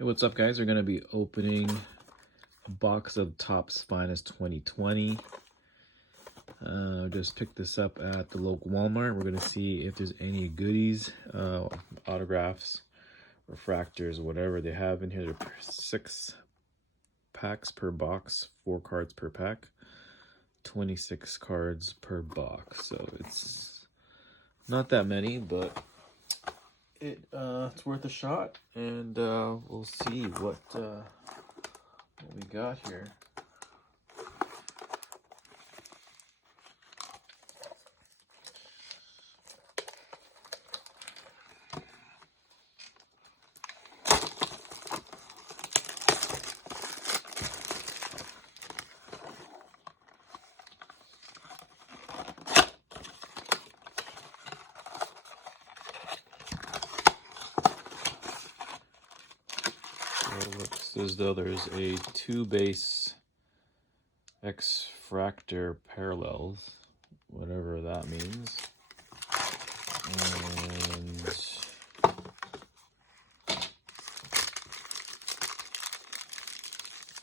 Hey, what's up, guys? We're going to be opening a box of Topps Finest 2020. Just picked this up at the local Walmart. We're going to see if there's any goodies, autographs, refractors, whatever they have in here. There are 6 packs per box, 4 cards per pack, 26 cards per box. So it's not that many, but it's worth a shot, and we'll see what we got here. It looks as though there's a 2-base X-fractor parallels, whatever that means. And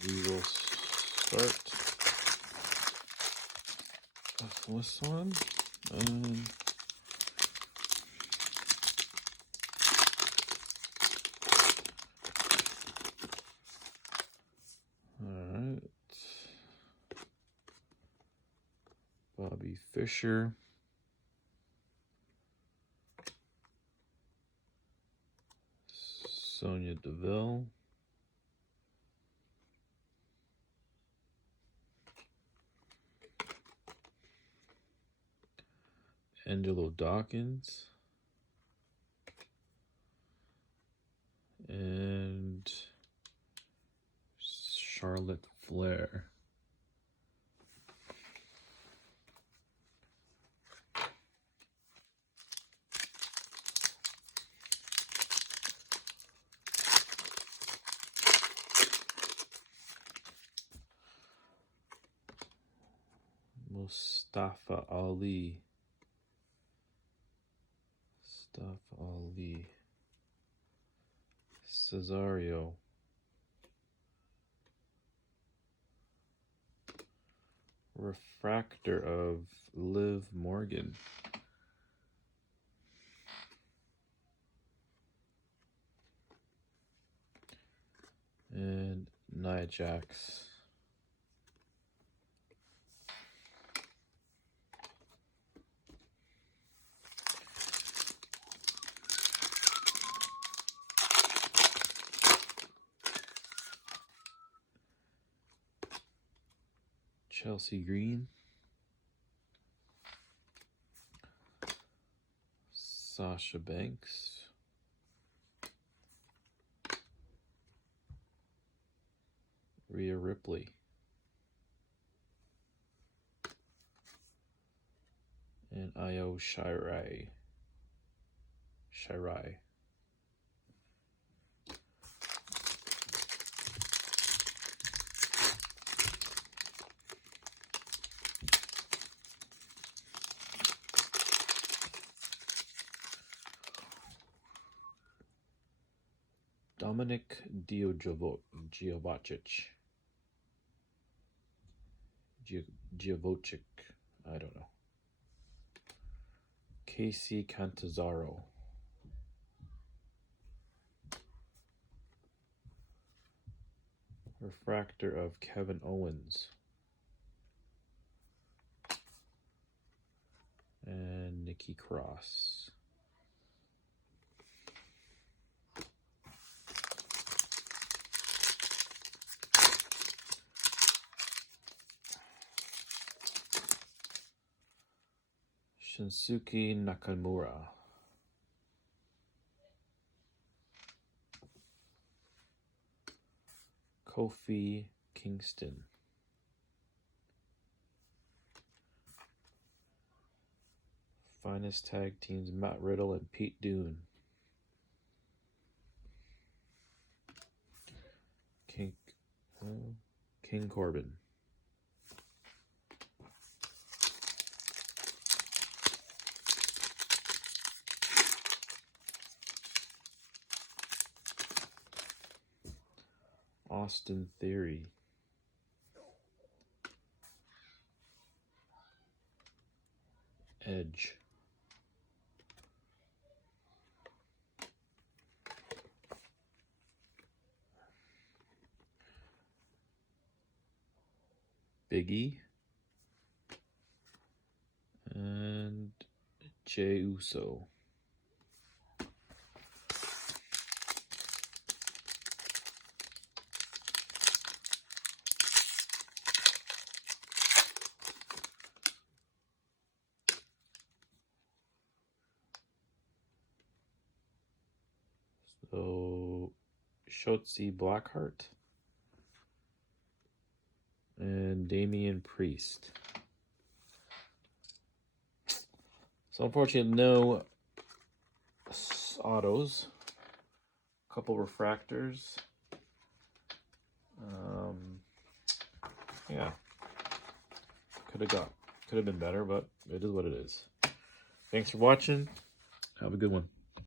we will start with this one. Alright. Bobby Fischer. Sonia Deville. Angelo Dawkins. And Charlotte Flair. Mustafa Ali. Cesario. Refractor of Liv Morgan. And Nia Jax. Chelsea Green. Sasha Banks. Rhea Ripley. And Io Shirai. Dominic Giovocic. Giovocic, I don't know. Casey Cantazaro. Refractor of Kevin Owens. And Nikki Cross. Shinsuke Nakamura. Kofi Kingston. Finest tag teams Matt Riddle and Pete Dunne. King Corbin. Austin Theory. Edge. Biggie. And Jey Uso. So, Shotzi Blackheart and Damian Priest. So unfortunately, no autos. A couple refractors. Yeah, could have been better, but it is what it is. Thanks for watching. Have a good one.